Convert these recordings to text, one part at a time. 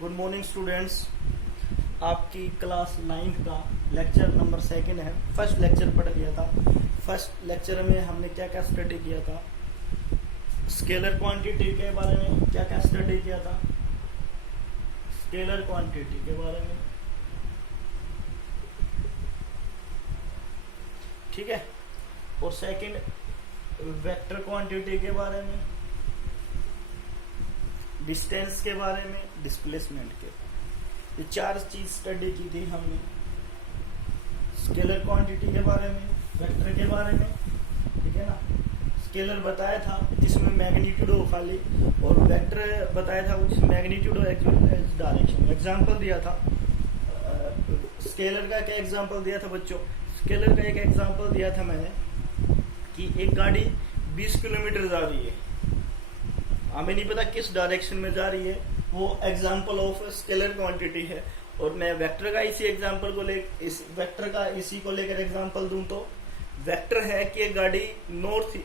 Good morning students. आपकी class 9 का lecture number 2 है। फर्स्ट लेक्चर पढ़ लिया था। फर्स्ट लेक्चर में हमने क्या क्या स्टडी किया था? स्केलर क्वांटिटी के बारे में क्या क्या स्टडी किया था? स्केलर क्वांटिटी के बारे में, ठीक है। और सेकंड वेक्टर क्वांटिटी के बारे में, डिस्टेंस के बारे में, डिस्प्लेसमेंट के बारे में। ये 4 चीज स्टडी की थी हमने। स्केलर क्वांटिटी के बारे में, वेक्टर के बारे में, ठीक है ना। स्केलर बताया था जिसमें मैग्नीट्यूड हो खाली, और वेक्टर बताया था जिसमें मैग्नीट्यूड और डायरेक्शन। एग्जांपल दिया था स्केलर का। क्या एग्जांपल दिया था बच्चों? स्केलर का एक एग्जांपल दिया था मैंने कि एक गाड़ी 20 किलोमीटर जा रही है, हमें नहीं पता किस डायरेक्शन में जा रही है। वो एग्जांपल ऑफ स्केलर क्वांटिटी है। और मैं वेक्टर का इसी एग्जांपल को इसी को लेकर एग्जांपल दूं तो वेक्टर है कि एक गाड़ी नॉर्थ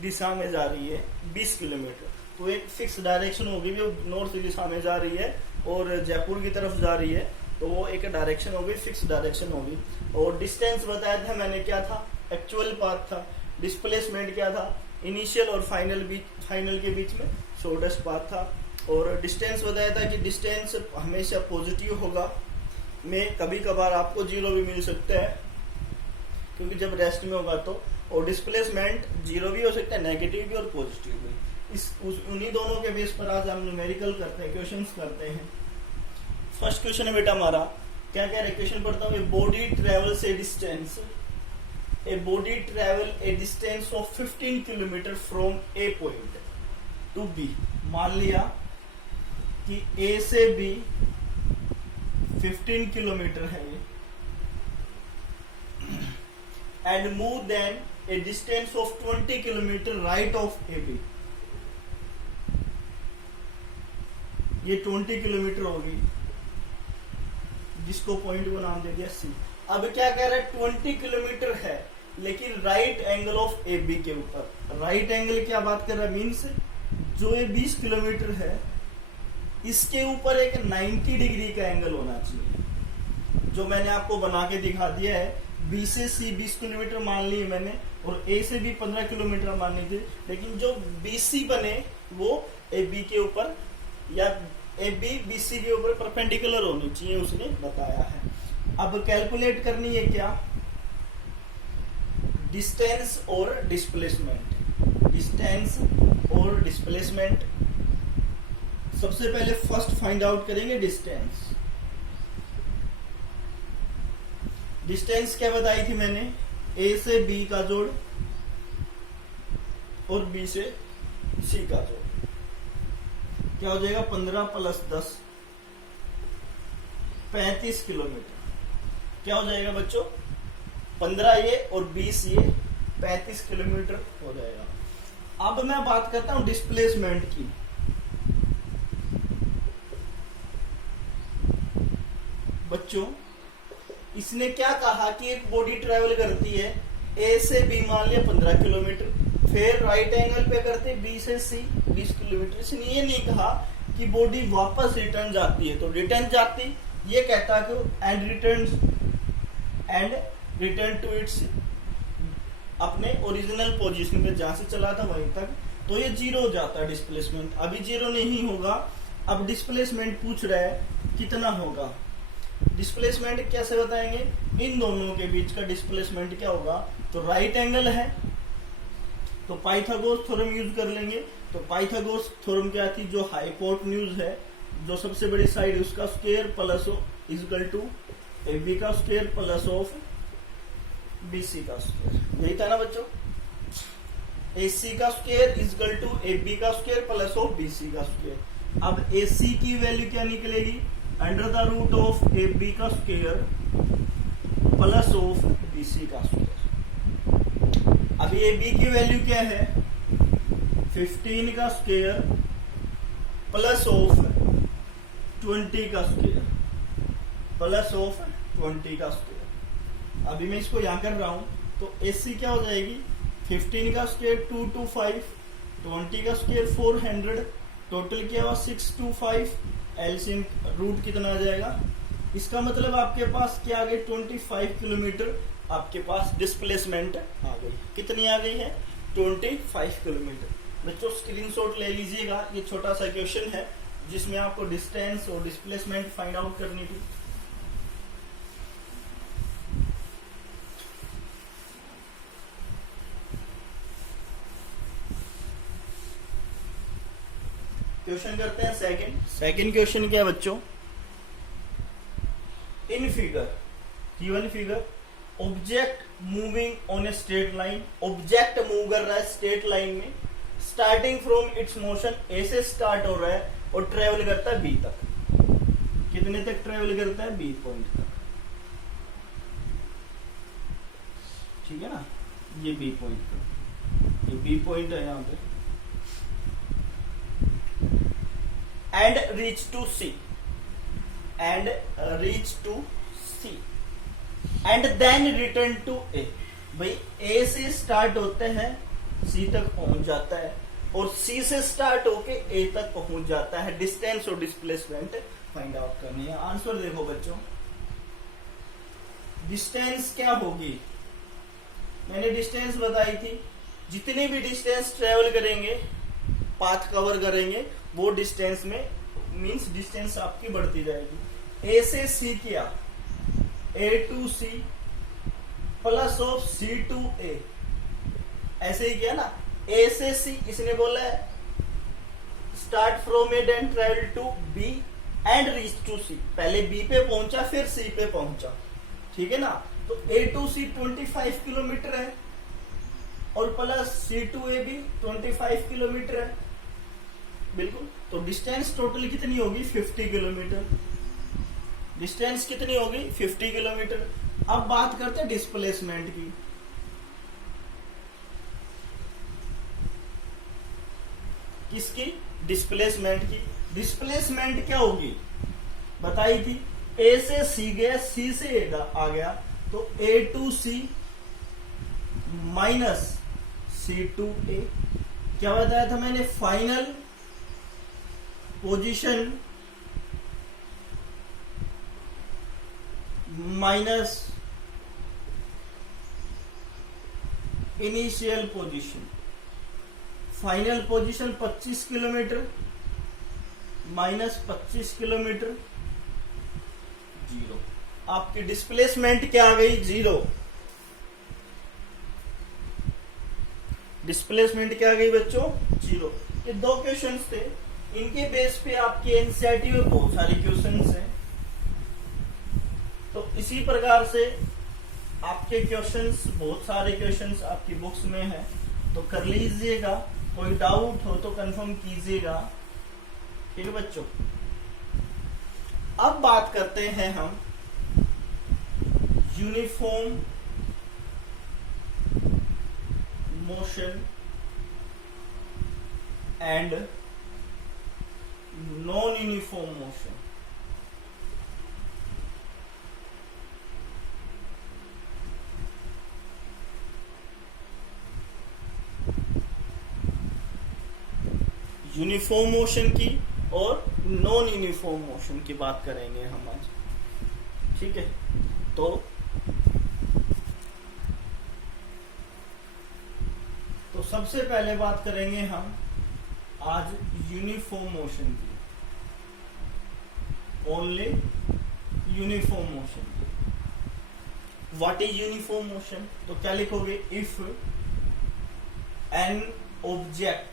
दिशा में जा रही है 20 किलोमीटर, तो एक फिक्स डायरेक्शन होगी, वो नॉर्थ दिशा में जा रही है और जयपुर की तरफ जा रही है, तो वो एक डायरेक्शन होगी, फिक्स डायरेक्शन होगी। और डिस्टेंस बताया था मैंने, क्या था? एक्चुअल पाथ था। डिस्प्लेसमेंट क्या था? इनिशियल और फाइनल के बीच में शॉर्टेस्ट पाथ था। और डिस्टेंस बताया था कि डिस्टेंस हमेशा पॉजिटिव होगा, में कभी कभार आपको 0 भी मिल सकता है क्योंकि जब रेस्ट में होगा तो। और डिस्प्लेसमेंट 0 भी हो सकता है, नेगेटिव भी और पॉजिटिव भी। उन्हीं दोनों के बेस पर आज हम न्यूमेरिकल करते हैं, क्वेश्चंस करते हैं। फर्स्ट क्वेश्चन है बेटा हमारा, क्या क्या है क्वेश्चन पढ़ता हूँ। Body travels A distance, a body travel a distance of 15 kilometre from A point to B। मान लिया कि A से B 15 किलोमीटर है ये, and move then a distance of 20 kilometre right of AB। ये 20 किलोमीटर होगी, जिसको पॉइंट को नाम दे दिया C। अब क्या कह रहा है? 20 किलोमीटर है लेकिन right angle of A B के ऊपर। राइट एंगल क्या बात कर रहा है? मीन्स जो ये 20 किलोमीटर है इसके ऊपर एक 90 डिग्री का एंगल होना चाहिए, जो मैंने आपको बना के दिखा दिया है। बी से सी 20 किलोमीटर मान ली मैंने, और ए से भी 15 किलोमीटर मान ली थी, लेकिन जो बी सी बने वो ए बी के ऊपर या ए बी बी सी के ऊपर परपेंडिकुलर होनी चाहिए, उसने बताया है। अब कैलकुलेट करनी है क्या? डिस्टेंस और डिस्प्लेसमेंट। डिस्टेंस और डिस्प्लेसमेंट सबसे पहले फर्स्ट फाइंड आउट करेंगे डिस्टेंस। डिस्टेंस क्या बताई थी मैंने? ए से बी का जोड़ और बी से सी का जोड़। क्या हो जाएगा? 15 + 10 35 किलोमीटर। क्या हो जाएगा बच्चों? 15 ये और 20 ये 35 किलोमीटर हो जाएगा। अब मैं बात करता हूं डिस्प्लेसमेंट की। बच्चों इसने क्या कहा कि एक बॉडी ट्रेवल करती है ए से बी मान लिया 15 किलोमीटर, फिर राइट एंगल पे करते बी से सी 20 किलोमीटर। इसने ये नहीं कहा कि बॉडी वापस रिटर्न जाती है, तो रिटर्न जाती, ये कहता कि रिटर्न टू इट्स अपने ओरिजिनल पोजीशन पे, जहां से चला था वहीं तक, तो ये 0 हो जाता है डिस्प्लेसमेंट। अभी 0 नहीं होगा। अब डिस्प्लेसमेंट पूछ रहा है कितना होगा। डिस्प्लेसमेंट कैसे बताएंगे? इन दोनों के बीच का डिस्प्लेसमेंट क्या होगा? तो राइट एंगल है तो पाइथागोरस थ्योरम यूज कर लेंगे। तो पाइथागोरस थ्योरम क्या थी? जो हाइपोटेन्यूज है, जो सबसे बड़ी साइड, उसका square plus equal to A B का square plus of B C का स्क्वायर। यही था ना बच्चों? ए सी का square equal to A B का square plus of B C का स्क्वायर। अब ए सी की वैल्यू क्या निकलेगी? Under the root of A B का square plus of B C का स्क्वायर। अब ए बी की वैल्यू क्या है? 15 का स्क्वायर प्लस ऑफ 20 का स्क्वायर प्लस ऑफ 20 का स्क्वायर। अभी मैं इसको यहां कर रहा हूं, तो एसी क्या हो जाएगी? 15 का स्क्वायर 225, 20 का स्क्वायर 400 टोटल क्या हुआ 625, एलसीएम रूट कितना आ जाएगा, इसका मतलब आपके पास क्या आ गई 25 किलोमीटर आपके पास डिस्प्लेसमेंट आ गई। कितनी आ गई है 25 किलोमीटर। बच्चों स्क्रीनशॉट ले लीजिएगा, ये छोटा सा क्वेश्चन है जिसमें आपको डिस्टेंस और डिस्प्लेसमेंट फाइंड आउट करनी थी। क्वेश्चन करते हैं सेकंड क्वेश्चन क्या है बच्चों, in figure given figure object moving on a straight line, object move कर रहा है स्ट्रेट लाइन में, स्टार्टिंग फ्रॉम इट्स मोशन, ए से स्टार्ट हो रहा है और ट्रेवल करता है बी तक। कितने तक ट्रेवल करता है, बी पॉइंट तक, ठीक है ना, ये बी पॉइंट तक, ये बी पॉइंट है यहां पे, and reach to C, and reach to C and then return to A. भाई ए से स्टार्ट होते हैं सी तक पहुंच जाता है और सी से स्टार्ट होके ए तक पहुंच जाता है। डिस्टेंस और डिस्प्लेसमेंट फाइंड आउट करनी है। आंसर देखो बच्चों, डिस्टेंस क्या होगी, मैंने डिस्टेंस बताई थी, जितनी भी डिस्टेंस ट्रेवल करेंगे, पाथ कवर करेंगे, वो डिस्टेंस में मींस डिस्टेंस आपकी बढ़ती जाएगी। ए से सी किया, A to C plus of C to A, ऐसे ही किया ना। ए से सी इसने बोला है start from A then travel to B and reach to C, पहले बी पे पहुंचा फिर सी पे पहुंचा, ठीक है ना। तो ए टू सी 25 किलोमीटर है और प्लस सी टू ए भी 25 किलोमीटर है, बिल्कुल। तो डिस्टेंस टोटल कितनी होगी 50 किलोमीटर, डिस्टेंस कितनी होगी 50 किलोमीटर। अब बात करते हैं डिस्प्लेसमेंट की। किसकी, डिस्प्लेसमेंट की। डिस्प्लेसमेंट क्या होगी बताई थी, ए से सी गया, सी से ए आ गया, तो A to C minus C to A. क्या बताया था मैंने, final position minus initial position. Final position 25 kilometer minus 25 kilometer, zero. आपकी डिस्प्लेसमेंट क्या आ गई, जीरो। डिस्प्लेसमेंट क्या आ गई बच्चों, जीरो। ये दो क्वेश्चंस थे, इनके बेस पे आपके एनसीईआरटी में बहुत सारे क्वेश्चंस हैं। तो इसी प्रकार से आपके क्वेश्चंस, बहुत सारे क्वेश्चंस आपकी बुक्स में है, तो कर लीजिएगा। कोई डाउट हो तो कंफर्म कीजिएगा, ठीक है बच्चों। अब बात करते हैं हम uniform motion and non uniform motion. Uniform motion की और नॉन यूनिफॉर्म मोशन की बात करेंगे हम आज, ठीक है। तो सबसे पहले बात करेंगे हम आज यूनिफॉर्म मोशन की, ओनली यूनिफॉर्म मोशन की। व्हाट इज यूनिफॉर्म मोशन, तो क्या लिखोगे, इफ एन ऑब्जेक्ट,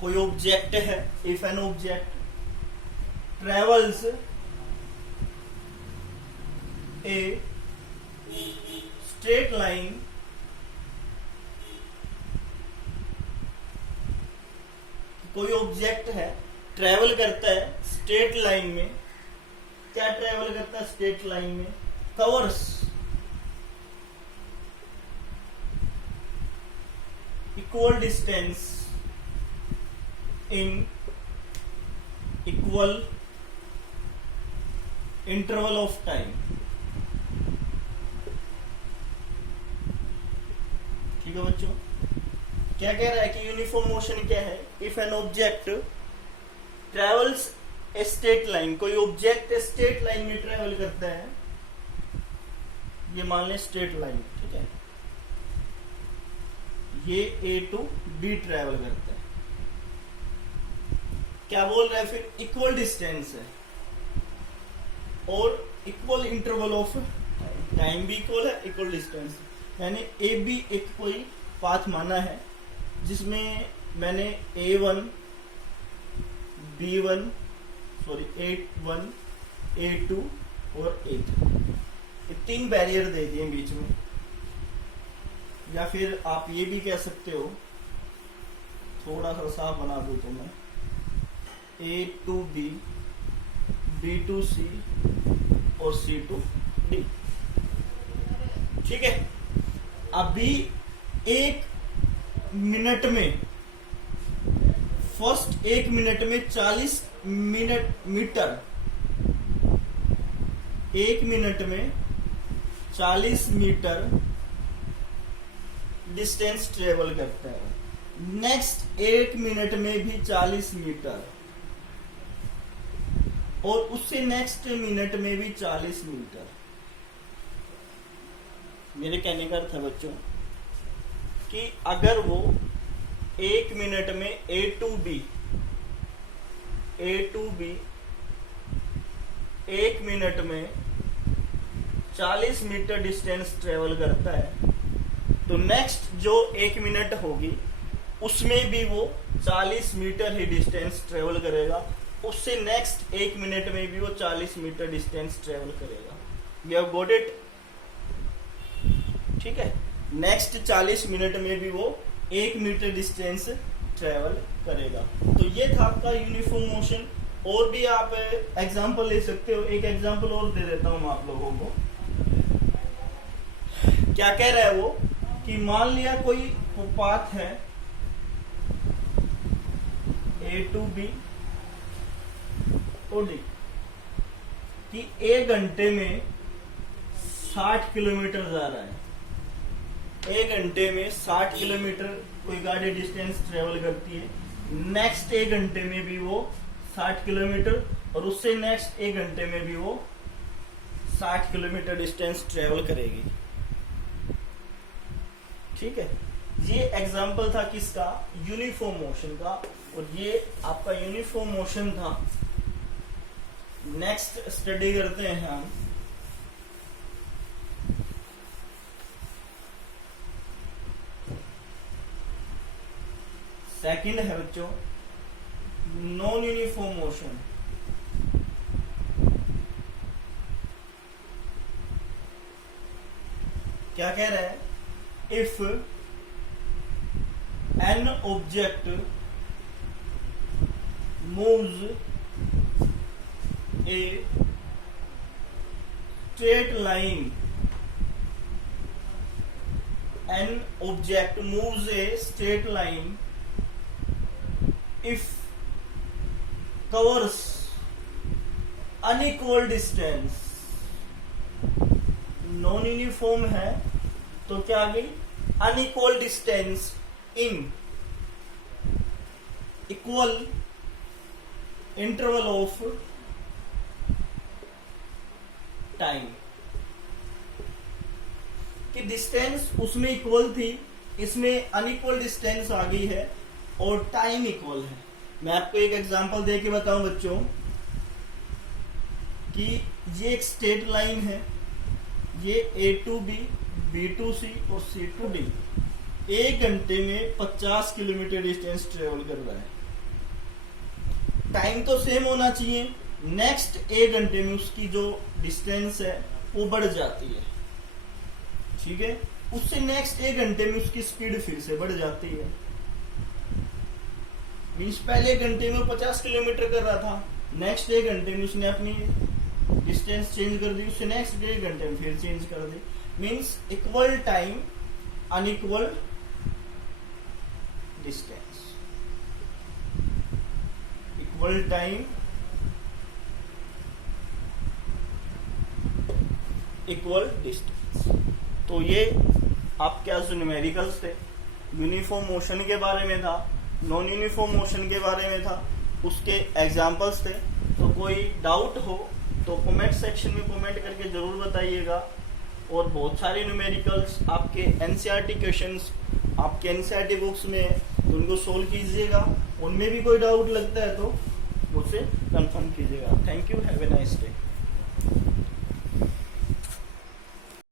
कोई ऑब्जेक्ट है, if an object travels a straight line कोई ऑब्जेक्ट है ट्रेवल करता है स्ट्रेट लाइन में, क्या ट्रेवल करता है स्ट्रेट लाइन में, covers equal distance in equal interval of time, ठीक है बच्चों। क्या कह रहा है कि यूनिफॉर्म मोशन क्या है? If an object travels a straight line, कोई ऑब्जेक्ट स्ट्रेट लाइन में ट्रेवल करता है, ये मान लें स्ट्रेट लाइन, ठीक है, ये ए टू बी ट्रेवल करता है, क्या बोल रहा है फिर? इक्वल डिस्टेंस है और इक्वल इंटरवल ऑफ टाइम भी इक्वल है, इक्वल डिस्टेंस, यानी ए बी एक कोई पाथ माना है जिसमें मैंने A1 B1 sorry A1 A2 और A3 ये 3 बैरियर दे दिए बीच में, या फिर आप ये भी कह सकते हो, थोड़ा सा साफ बना दूं तो मैं, A2B B2C और C2D, ठीक है। अभी 1 मिनट में, फर्स्ट 1 मिनट में 40 मीटर, 1 मिनट में 40 मीटर डिस्टेंस ट्रेवल करता है, नेक्स्ट 1 मिनट में भी 40 मीटर, और उससे नेक्स्ट मिनट में भी 40 मीटर। मेरे कहने का अर्थ है बच्चों कि अगर वो 1 मिनट में A to B 1 मिनट में 40 मीटर डिस्टेंस ट्रेवल करता है, तो नेक्स्ट जो 1 मिनट होगी उसमें भी वो 40 मीटर ही डिस्टेंस ट्रेवल करेगा, उससे नेक्स्ट 1 मिनट में भी वो 40 मीटर डिस्टेंस ट्रेवल करेगा। वी हैव गॉट इट, ठीक है। नेक्स्ट 40 मिनट में भी वो 1 मीटर डिस्टेंस ट्रेवल करेगा। तो ये था आपका यूनिफॉर्म मोशन। और भी आप एग्जांपल ले सकते हो, एक एग्जांपल और दे देता हूं आप लोगों को। क्या कह रहा है वो कि मान लिया कोई पाथ है A to B और D कि 1 घंटे में 60 किलोमीटर जा रहा है, 1 घंटे में 60 किलोमीटर कोई गाड़ी डिस्टेंस ट्रेवल करती है, नेक्स्ट 1 घंटे में भी वो 60 किलोमीटर, और उससे नेक्स्ट 1 घंटे में भी वो 60 किलोमीटर डिस्टेंस ट्रेवल करेगी, ठीक है। ये एग्जांपल था किसका? यूनिफॉर्म मोशन का, और ये आपका यूनिफॉर्म मोशन था। नेक्स्ट स्टडी करते हैं हम सेकंड है बच्चों नॉन यूनिफॉर्म मोशन। क्या कह रहा है? If an object moves a straight line, an object moves a straight line if covers unequal distance, non uniform है तो क्या आ गई? Unequal distance in equal interval of time, कि डिस्टेंस उसमें इक्वल थी, इसमें अनइक्वल डिस्टेंस आ गई है और टाइम इक्वल है। मैं आपको एक एग्जांपल दे के बताऊं बच्चों कि ये एक स्ट्रेट लाइन है, ये A to B, B to C और C to D 1 घंटे में 50 किलोमीटर डिस्टेंस ट्रेवल कर रहा है। टाइम तो सेम होना चाहिए, नेक्स्ट 1 घंटे में उसकी जो डिस्टेंस है वो बढ़ जाती है, ठीक है। उससे नेक्स्ट 1 घंटे में उसकी स्पीड फिर से बढ़ जाती है। मीन्स पहले 1 घंटे में 50 किलोमीटर कर रहा था, नेक्स्ट 1 घंटे में उसने अपनी डिस्टेंस चेंज कर दी, उससे नेक्स्ट 1 घंटे में फिर चेंज कर दी। Means equal time unequal distance, equal time equal distance. तो ये आपके न्यूमेरिकल्स थे। यूनिफॉर्म मोशन के बारे में था, नॉन यूनिफॉर्म मोशन के बारे में था, उसके एग्जाम्पल्स थे। तो कोई डाउट हो तो कमेंट सेक्शन में कमेंट करके जरूर बताइएगा। और बहुत सारे न्यूमेरिकल्स आपके एनसीईआरटी क्वेश्चंस आपके एनसीईआरटी बुक्स में है, तो उनको सोल्व कीजिएगा। उनमें भी कोई डाउट लगता है तो मुझसे कंफर्म कीजिएगा। Thank you, have a nice day.